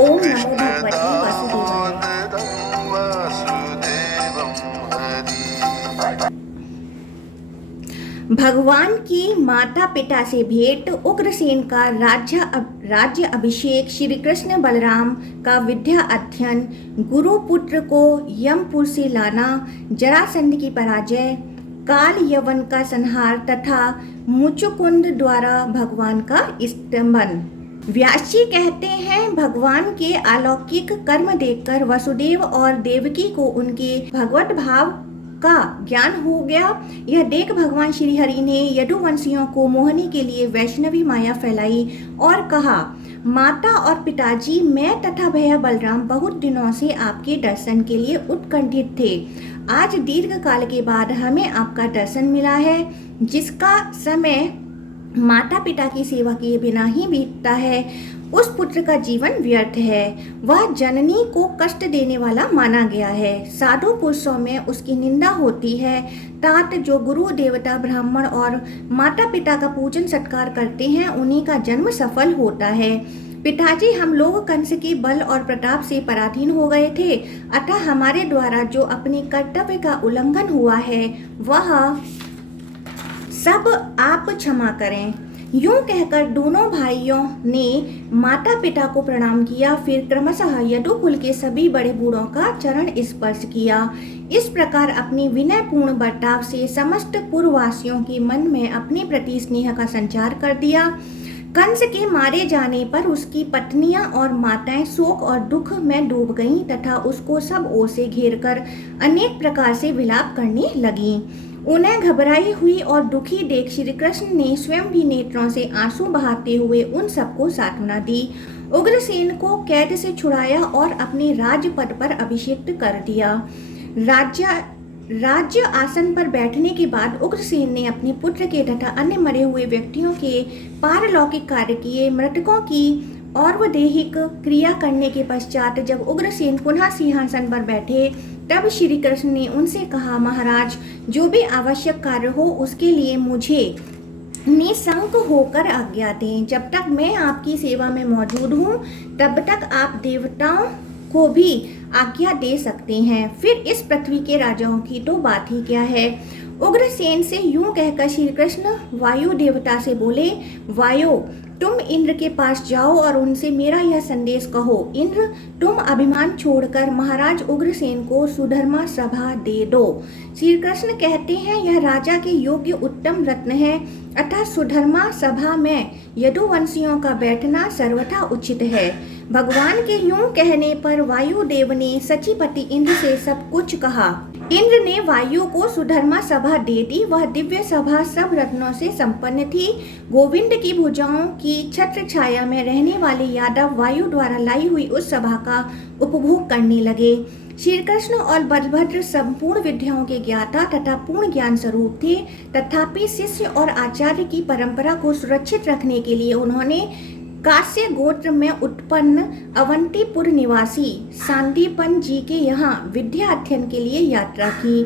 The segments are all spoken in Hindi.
ओम नमो भगवते वासुदेवाय। कृष्णानन्दं वासुदेवं हरि। भगवान की माता पिता से भेंट, उग्रसेन का राज्य अभिषेक, श्री कृष्ण बलराम का विद्या अध्ययन, गुरु पुत्र को यमपुर से लाना, जरासंध की पराजय, काल यवन का संहार तथा मुचुकुंद द्वारा भगवान का स्तंभन। व्यास जी कहते हैं, भगवान के अलौकिक कर्म देखकर वसुदेव और देवकी को उनके भगवत भाव का ज्ञान हो गया। यह देख भगवान श्री हरि ने यदुवंशियों को मोहनी के लिए वैष्णवी माया फैलाई और कहा, माता और पिताजी, मैं तथा भैया बलराम बहुत दिनों से आपके दर्शन के लिए उत्कंठित थे। आज दीर्घ काल के बाद हमें आपका दर्शन मिला है। जिसका समय माता पिता की सेवा किए बिना ही बीतता है, उस पुत्र का जीवन व्यर्थ है। वह जननी को कष्ट देने वाला माना गया है। साधु पुरुषों में उसकी निंदा होती है। तात जो गुरु देवता ब्राह्मण और माता पिता का पूजन सत्कार करते हैं, उन्हीं का जन्म सफल होता है। पिताजी, हम लोग कंस के बल और प्रताप से पराधीन हो गए थे, अतः हमारे द्वारा जो अपने कर्तव्य का उल्लंघन हुआ है वह सब आप क्षमा करें। यूं कहकर दोनों भाइयों ने माता पिता को प्रणाम किया, फिर क्रमशः यदुकुल के सभी बड़े बूढ़ों का चरण स्पर्श किया। इस प्रकार अपनी विनयपूर्ण बर्ताव से समस्त पूर्ववासियों के मन में अपने प्रति स्नेह का संचार कर दिया। कंस के मारे जाने पर उसकी पत्नियां और माताएं शोक और दुख में डूब गईं तथा उसको सब ओर से घेरकर अनेक प्रकार से विलाप करने लगीं। उन्हें घबराई हुई और दुखी देख श्री कृष्ण ने स्वयं भी नेत्रों से आंसू बहाते हुए उन सबको सांत्वना दी। उग्रसेन को कैद से छुड़ाया और अपने राजपद पर अभिषिक्त कर दिया। राज्य आसन पर बैठने के बाद उग्रसेन ने अपने पुत्र के तथा अन्य मरे हुए व्यक्तियों के पारलौकिक कार्य किए। मृतकों की और्वदेहिक क्रिया करने के पश्चात जब उग्रसेन पुनः सिंहासन पर बैठे, तब श्री कृष्ण ने उनसे कहा, महाराज, जो भी आवश्यक कार्य हो उसके लिए मुझे निशंक होकर आज्ञा दें। जब तक मैं आपकी सेवा में मौजूद हूँ, तब तक आप देवताओं को भी आज्ञा दे सकते हैं। फिर इस पृथ्वी के राजाओं की तो बात ही क्या है। उग्रसेन से यूं कहकर श्री कृष्ण वायु देवता से बोले, वायु, तुम इंद्र के पास जाओ और उनसे मेरा यह संदेश कहो। इंद्र, तुम अभिमान छोड़कर महाराज उग्रसेन को सुधर्मा सभा दे दो। श्री कृष्ण कहते हैं, यह राजा के योग्य उत्तम रत्न है, अतः सुधर्मा सभा में यदुवंशियों का बैठना सर्वथा उचित है। भगवान के यूं कहने पर वायुदेव ने सचिपति इंद्र से सब कुछ कहा। इंद्र ने वायु को सुधर्मा सभा दे दी। वह दिव्य सभा सब रत्नों से संपन्न थी। गोविंद की भुजाओं की छत्र छाया में रहने वाले यादव वायु द्वारा लाई हुई उस सभा का उपभोग करने लगे। श्री कृष्ण और बलभद्र संपूर्ण विद्याओं के ज्ञाता तथा पूर्ण ज्ञान स्वरूप थे। तथापि शिष्य और आचार्य की परंपरा को सुरक्षित रखने के लिए उन्होंने काश्य गोत्र में उत्पन्न अवंतीपुर निवासी सांदीपन जी के यहाँ विद्या अध्ययन के लिए यात्रा की।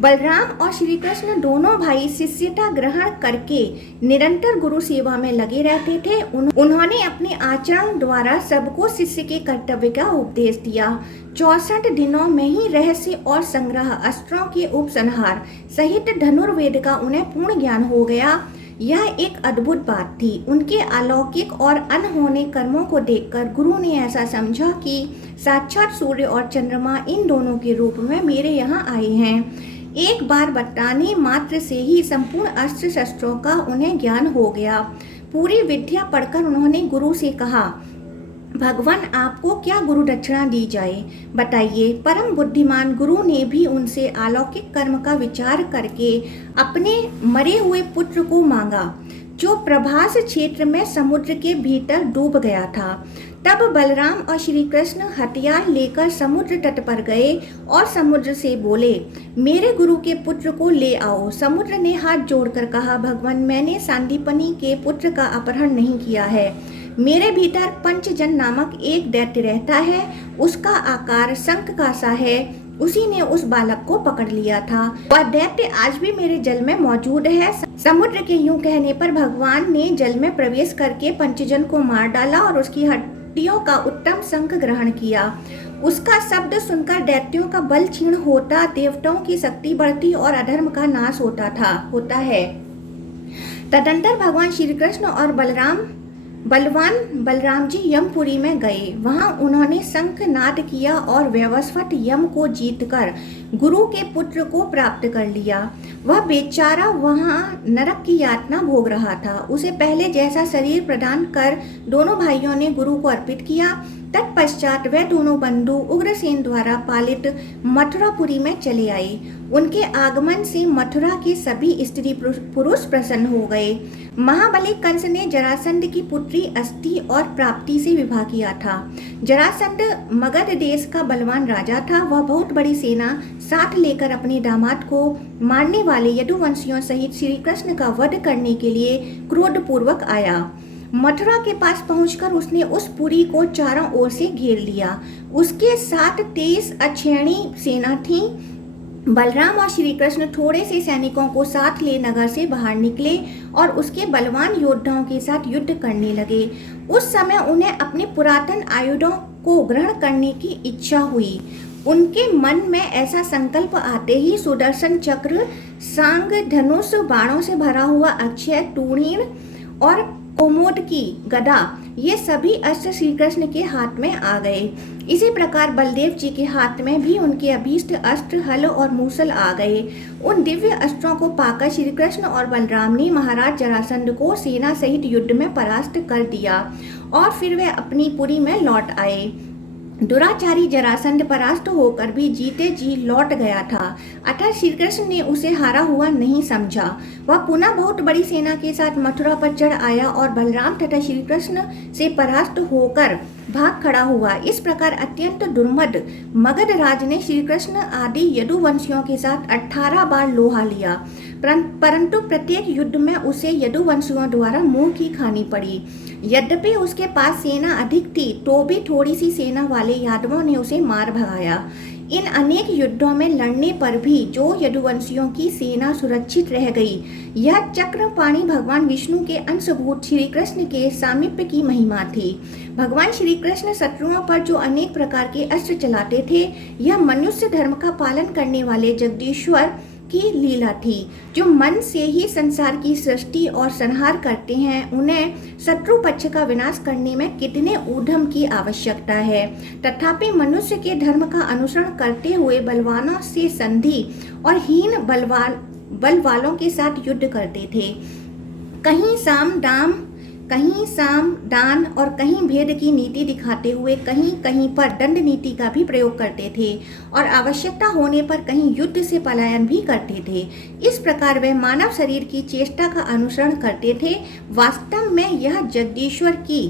बलराम और श्री कृष्ण दोनों भाई शिष्यता ग्रहण करके निरंतर गुरु सेवा में लगे रहते थे। उन्होंने अपने आचरण द्वारा सबको शिष्य के कर्तव्य का उपदेश दिया। 64 दिनों में ही रहस्य और संग्रह, अस्त्रों के उपसंहार सहित धनुर्वेद का उन्हें पूर्ण ज्ञान हो गया। यह एक अद्भुत बात थी। उनके अलौकिक और अनहोने कर्मों को देखकर गुरु ने ऐसा समझा कि साक्षात सूर्य और चंद्रमा इन दोनों के रूप में मेरे यहाँ आए हैं। एक बार बताने मात्र से ही संपूर्ण अस्त्र शस्त्रों का उन्हें ज्ञान हो गया। पूरी विद्या पढ़कर उन्होंने गुरु से कहा, भगवान, आपको क्या गुरु दक्षिणा दी जाए, बताइए। परम बुद्धिमान गुरु ने भी उनसे अलौकिक कर्म का विचार करके अपने मरे हुए पुत्र को मांगा, जो प्रभास क्षेत्र में समुद्र के भीतर डूब गया था। तब बलराम और श्री कृष्ण हथियार लेकर समुद्र तट पर गए और समुद्र से बोले, मेरे गुरु के पुत्र को ले आओ। समुद्र ने हाथ जोड़कर कहा, भगवान, मैंने सांदीपनी के पुत्र का अपहरण नहीं किया है। मेरे भीतर पंचजन नामक एक दैत्य रहता है, उसका आकार शंख का सा है। उसी ने उस बालक को पकड़ लिया था। वह दैत्य आज भी मेरे जल में मौजूद है। समुद्र के यूं कहने पर भगवान ने जल में प्रवेश करके पंचजन को मार डाला और उसकी युक्तियों का उत्तम संग ग्रहण किया। उसका शब्द सुनकर दैत्यों का बल क्षीण होता, देवताओं की शक्ति बढ़ती और अधर्म का नाश होता है। तदंतर भगवान श्री कृष्ण और बलवान बलराम जी यमपुरी में गए। वहां उन्होंने शंखनाद किया और व्यवस्वत यम को जीतकर गुरु के पुत्र को प्राप्त कर लिया। वह बेचारा वहां नरक की यातना भोग रहा था। उसे पहले जैसा शरीर प्रदान कर दोनों भाइयों ने गुरु को अर्पित किया। तत्पश्चात वे दोनों बंधु उग्रसेन द्वारा पालित मथुरापुरी में चले आए। उनके आगमन से मथुरा के सभी स्त्री पुरुष प्रसन्न हो गए। महाबली कंस ने जरासंध की पुत्री अस्थि और प्राप्ति से विवाह किया था। जरासंध मगध देश का बलवान राजा था। वह बहुत बड़ी सेना साथ लेकर अपने दामाद को मारने वाले यदुवंशियों सहित श्री कृष्ण का वध करने के लिए क्रोधपूर्वक आया। मथुरा के पास पहुंचकर उसने उस पुरी को चारों ओर से घेर लिया। उसके साथ 23 अक्षयणी सेना थी। बलराम और श्री कृष्ण थोड़े से सैनिकों को साथ ले नगर से बाहर निकले और उसके बलवान योद्धाओं के साथ युद्ध करने लगे। उस समय उन्हें अपने पुरातन आयुधों को ग्रहण करने की इच्छा हुई। उनके मन में ऐसा संकल्प आते ही सुदर्शन चक्र, सांग, धनुष, बाणों से भरा हुआ अक्षय तूणीर और कोमोद की गदा, ये सभी अस्त्र श्री कृष्ण के हाथ में आ गए। इसी प्रकार बलदेव जी के हाथ में भी उनके अभीष्ट अस्त्र हल और मूसल आ गए। उन दिव्य अस्त्रों को पाकर श्री कृष्ण और बलराम ने महाराज जरासंध को सेना सहित युद्ध में परास्त कर दिया और फिर वे अपनी पुरी में लौट आए। दुराचारी जरासंध परास्त होकर भी जीते जी लौट गया था, अतः श्री कृष्ण ने उसे हारा हुआ नहीं समझा। वह पुनः बहुत बड़ी सेना के साथ मथुरा पर चढ़ आया और बलराम तथा श्री कृष्ण से परास्त होकर भाग खड़ा हुआ। इस प्रकार अत्यंत दुर्मद मगध राज ने श्री कृष्ण आदि यदुवंशियों के साथ 18 बार लोहा लिया, परंतु प्रत्येक युद्ध में उसे यदुवंशियों द्वारा मुंह की खानी पड़ी। यद्यपि उसके पास सेना अधिक थी तो भी थोड़ी सी सेना वाले यादवों ने उसे मार भगाया। इन अनेक युद्धों में लड़ने पर भी जो यदुवंशियों की सेना सुरक्षित रह गई, यह चक्रपाणि भगवान विष्णु के अंशभूत श्री कृष्ण के सामीप्य की महिमा थी। भगवान श्री कृष्ण शत्रुओं पर जो अनेक प्रकार के अस्त्र चलाते थे, यह मनुष्य धर्म का पालन करने वाले जगदीश्वर की लीला थी। जो मन से ही संसार की सृष्टि और संहार करते हैं, उन्हें शत्रु पक्ष का विनाश करने में कितने ऊधम की आवश्यकता है। तथापि मनुष्य के धर्म का अनुसरण करते हुए बलवानों से संधि और हीन बल वालों के साथ युद्ध करते थे। कहीं साम दान और कहीं भेद की नीति दिखाते हुए कहीं कहीं पर दंड नीति का भी प्रयोग करते थे और आवश्यकता होने पर कहीं युद्ध से पलायन भी करते थे। इस प्रकार वे मानव शरीर की चेष्टा का अनुसरण करते थे। वास्तव में यह जगदीश्वर की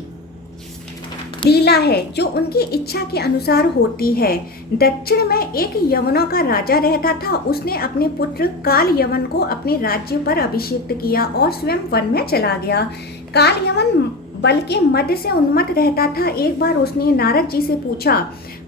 लीला है जो उनकी इच्छा के अनुसार होती है। दक्षिण में एक यवनों का राजा रहता था। उसने अपने पुत्र काल यवन को अपने राज्य पर अभिषिक्त किया और स्वयं वन में चला गया। काल यवन बल के मध्य से उन्मत्त रहता था। एक बार उसने नारद जी से पूछा,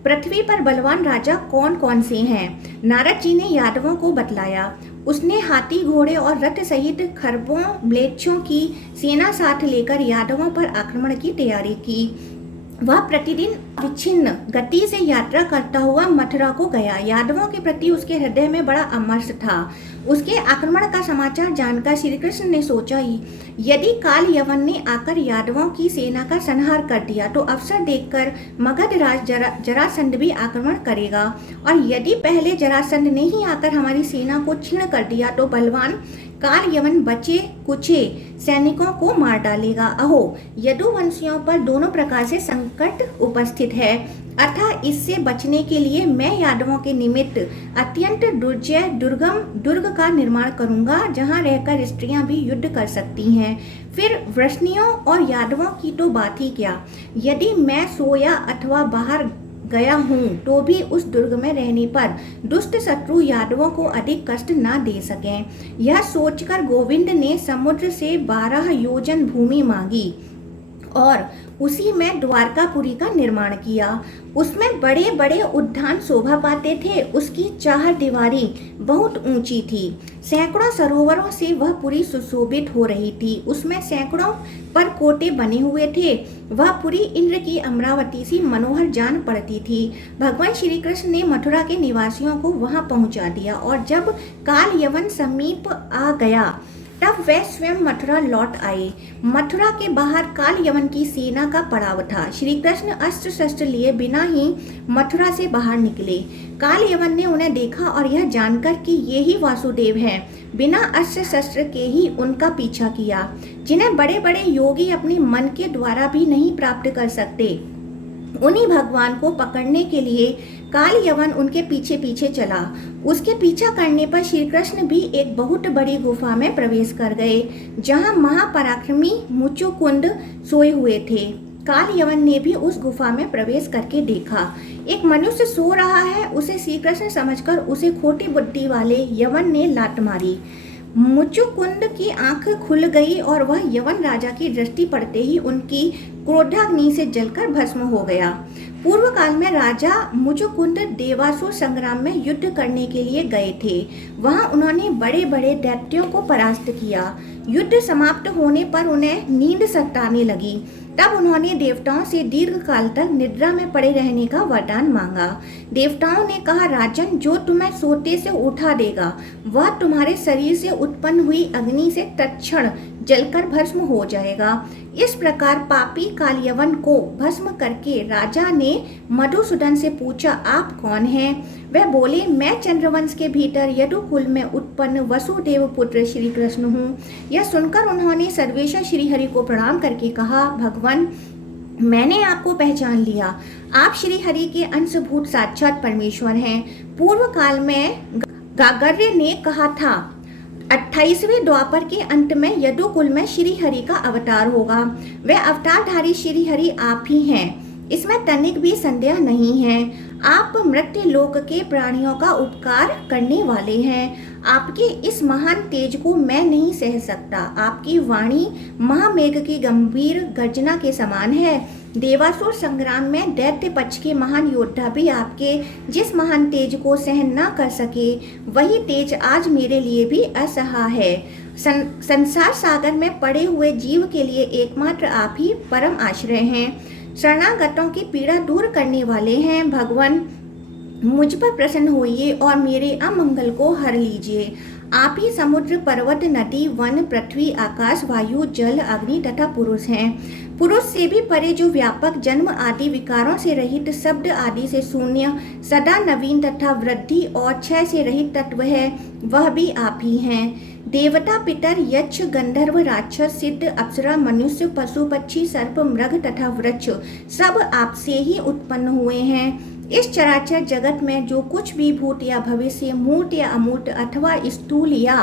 पृथ्वी पर बलवान राजा कौन कौन से हैं? नारद जी ने यादवों को बतलाया। उसने हाथी, घोड़े और रथ सहित खरबों म्लेच्छों की सेना साथ लेकर यादवों पर आक्रमण की तैयारी की। वह प्रतिदिन विच्छिन्न गति से यात्रा करता हुआ मथुरा को गया। यादवों के प्रति उसके हृदय में बड़ा अमर्ष था। उसके आक्रमण का समाचार जानकर श्री कृष्ण ने सोचा, यदि काल यवन ने आकर यादवों की सेना का संहार कर दिया तो अवसर देखकर मगध राज जरासंध भी आक्रमण करेगा, और यदि पहले जरासंध ने ही आकर हमारी सेना को छीण कर दिया तो बलवान काल यवन बचे कुचे सैनिकों को मार डालेगा। अहो, यदुवंशियों पर दोनों प्रकार से संकट उपस्थित है, अतः इससे बचने के लिए मैं यादवों के निमित्त अत्यंत दुर्जय दुर्ग का निर्माण करूंगा, जहां रहकर स्त्रियां भी युद्ध कर सकती हैं। फिर वृष्णियों और यादवों की तो बात ही क्या, यदि मैं सोया अथवा बाहर गया हूँ तो भी उस दुर्ग में रहने पर दुष्ट शत्रु यादवों को अधिक कष्ट ना दे सकें। यह सोचकर गोविंद ने समुद्र से 12 योजन भूमि मांगी और उसी में द्वारकापुरी का निर्माण किया। उसमें बड़े बड़े उद्यान शोभा पाते थे। उसकी चार दीवारी बहुत ऊंची थी। सैकड़ों सरोवरों से वह पुरी सुशोभित हो रही थी। उसमें सैकड़ों परकोटे बने हुए थे। वह पुरी इंद्र की अमरावती सी मनोहर जान पड़ती थी। भगवान श्री कृष्ण ने मथुरा के निवासियों को वहां पहुंचा दिया और जब काल यवन समीप आ गया तब वे स्वयं मथुरा लौट आए। मथुरा के बाहर काल यवन की सेना का पड़ाव था। श्री कृष्ण अस्त्र शस्त्र लिए बिना ही मथुरा से बाहर निकले। काल यवन ने उन्हें देखा और यह जानकर कि ये ही वासुदेव हैं, बिना अस्त्र शस्त्र के ही उनका पीछा किया, जिन्हें बड़े बड़े योगी अपने मन के द्वारा भी नहीं प्राप्त कर सकते। उन्हीं भगवान को पकड़ने के लिए काल यवन उनके पीछे पीछे चला। उसके पीछा करने पर श्री कृष्ण भी एक बहुत बड़ी गुफा में प्रवेश कर गए, जहां महापराक्रमी मुचुकुंद सोए हुए थे। काल यवन ने भी उस गुफा में प्रवेश करके देखा। एक मनुष्य सो रहा है। उसे श्री कृष्ण समझकर उसे खोटी बुद्धि वाले यवन ने लात मारी। मुचुकुंद की आंख खुल गई और वह यवन राजा की दृष्टि पड़ते ही उनकी क्रोधाग्नि से जलकर भस्म हो गया। पूर्व काल में राजा मुचुकुंद देवासुर संग्राम में युद्ध करने के लिए गए थे। वहां उन्होंने बड़े बड़े दैत्यों को परास्त किया। युद्ध समाप्त होने पर उन्हें नींद सताने लगी। तब उन्होंने देवताओं से दीर्घ काल तक निद्रा में पड़े रहने का वरदान मांगा। देवताओं ने कहा, राजन, जो तुम्हें सोते से उठा देगा वह तुम्हारे शरीर से उत्पन्न हुई अग्नि से तत्क्षण जलकर भस्म हो जाएगा। इस प्रकार पापी काल यवन को भस्म करके राजा ने मधुसूदन से पूछा, आप कौन हैं? वह बोले, मैं चंद्रवंश के भीतर यदुकुल में उत्पन्न वसुदेव पुत्र श्री कृष्ण हूँ। यह सुनकर उन्होंने सर्वेश्वर श्री हरि को प्रणाम करके कहा, भगवान, मैंने आपको पहचान लिया। आप श्री हरि के अंशभूत साक्षात परमेश्वर हैं। पूर्व काल में गागर्य ने कहा था, 28वें द्वापर के अंत में यदुकुल में श्री हरि का अवतार होगा। वह अवतारधारी श्री हरि आप ही हैं, इसमें तनिक भी संदेह नहीं है। आप मृत्यु लोक के प्राणियों का उपकार करने वाले हैं। आपके इस महान तेज को मैं नहीं सह सकता। आपकी वाणी महामेघ की गंभीर गर्जना के समान है। देवासुर संग्राम में दैत्य पक्ष के महान योद्धा भी आपके जिस महान तेज को सहन न कर सके, वही तेज आज मेरे लिए भी असह्य है। संसार सागर में पड़े हुए जीव के लिए एकमात्र आप ही परम आश्रय हैं, शरणागतों की पीड़ा दूर करने वाले हैं। भगवान, मुझ पर प्रसन्न होइए और मेरे अमंगल को हर लीजिए। आप ही समुद्र, पर्वत, नदी, वन, पृथ्वी, आकाश, वायु, जल, अग्नि तथा पुरुष हैं। पुरुष से भी परे जो व्यापक, जन्म आदि विकारों से रहित, शब्द आदि से शून्य, सदा नवीन तथा वृद्धि और क्षय से रहित तत्व है, वह भी आप ही हैं। देवता, पितर, यक्ष, गंधर्व, राक्षस, सिद्ध, अप्सरा, मनुष्य, पशु, पक्षी, सर्प, मृग तथा वृक्ष सब आपसे ही उत्पन्न हुए हैं। इस चराचर जगत में जो कुछ भी भूत या भविष्य, मूर्त या अमूर्त अथवा स्थूल या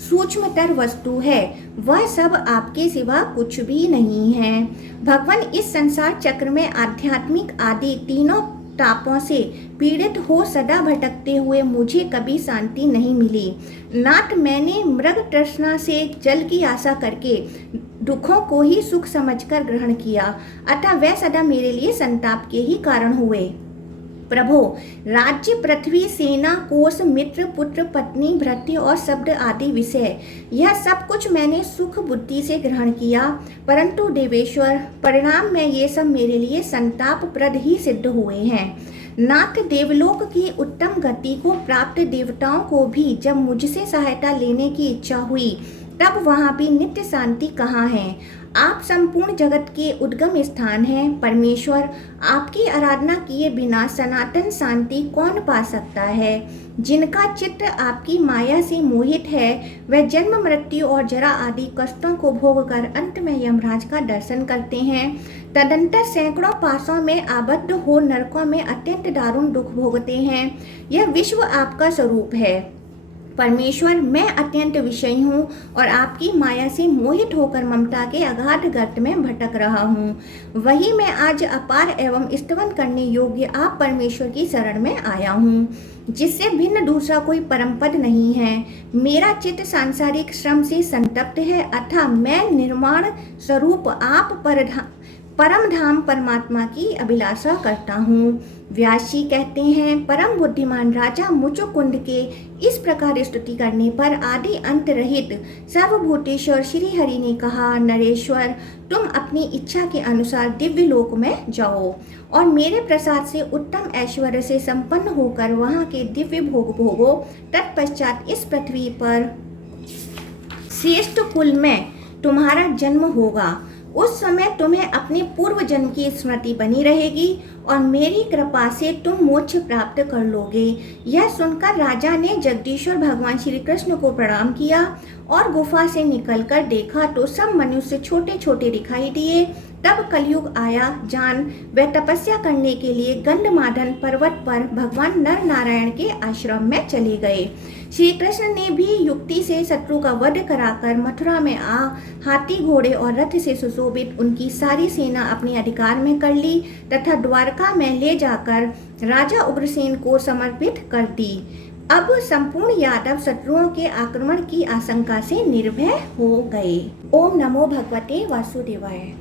सूक्ष्मतर वस्तु है, वह सब आपके सिवा कुछ भी नहीं है। भगवान, इस संसार चक्र में आध्यात्मिक आदि तीनों तापों से पीड़ित हो सदा भटकते हुए मुझे कभी शांति नहीं मिली। नाथ, मैंने मृग तृष्णा से जल की आशा करके दुखों को ही सुख समझकर ग्रहण किया, अतः वह सदा मेरे लिए संताप के ही कारण हुए। प्रभो, राज्य, पृथ्वी, सेना, कोष, मित्र, पुत्र, पत्नी, भृत्य और शब्द आदि विषय, यह सब कुछ मैंने सुख बुद्धि से ग्रहण किया, परंतु देवेश्वर, परिणाम में ये सब मेरे लिए संताप प्रद ही सिद्ध हुए हैं। नाथ, देवलोक की उत्तम गति को प्राप्त देवताओं को भी जब मुझसे सहायता लेने की इच्छा हुई, तब वहाँ भी नित्य शांति कहाँ है? आप संपूर्ण जगत के उद्गम स्थान हैं। परमेश्वर, आपकी आराधना किए बिना सनातन शांति कौन पा सकता है? जिनका चित्त आपकी माया से मोहित है, वह जन्म, मृत्यु और जरा आदि कष्टों को भोग कर अंत में यमराज का दर्शन करते हैं। तदंतर सैकड़ों पासों में आबद्ध हो नरकों में अत्यंत दारुण दुख भोगते हैं। यह विश्व आपका स्वरूप है। परमेश्वर, मैं अत्यंत विषयी हूँ और आपकी माया से मोहित होकर ममता के अगाध गर्त में भटक रहा हूँ। वही मैं आज अपार एवं स्तवन करने योग्य आप परमेश्वर की शरण में आया हूँ, जिससे भिन्न दूसरा कोई परम पद नहीं है। मेरा चित्त सांसारिक श्रम से संतप्त है, अतः मैं निर्माण स्वरूप आप परम धाम परमात्मा की अभिलाषा करता हूँ। व्यास जी कहते हैं, परम बुद्धिमान राजा मुचुकुंद के इस प्रकार स्तुति करने पर आदि अंत रहित सर्वभूतेश्वर श्री हरि ने कहा, नरेश्वर, तुम अपनी इच्छा के अनुसार दिव्य लोक में जाओ और मेरे प्रसाद से उत्तम ऐश्वर्य से संपन्न होकर वहाँ के दिव्य भोग भोगो। तत्पश्चात इस पृथ्वी पर श्रेष्ठ कुल में तुम्हारा जन्म होगा। उस समय तुम्हें अपने पूर्व जन्म की स्मृति बनी रहेगी और मेरी कृपा से तुम मोक्ष प्राप्त कर लोगे। यह सुनकर राजा ने जगदीश्वर भगवान श्री कृष्ण को प्रणाम किया और गुफा से निकलकर देखा तो सब मनुष्य छोटे छोटे दिखाई दिए। तब कलयुग आया जान वे तपस्या करने के लिए गंधमादन पर्वत पर भगवान नर नारायण के आश्रम में चले गए। श्री कृष्ण ने भी युक्ति से शत्रु का वध कराकर मथुरा में हाथी घोड़े और रथ से सुशोभित उनकी सारी सेना अपने अधिकार में कर ली तथा द्वारका में ले जाकर राजा उग्रसेन को समर्पित कर दी। अब संपूर्ण यादव शत्रुओं के आक्रमण की आशंका से निर्भय हो गए। ओम नमो भगवते वासुदेवाय।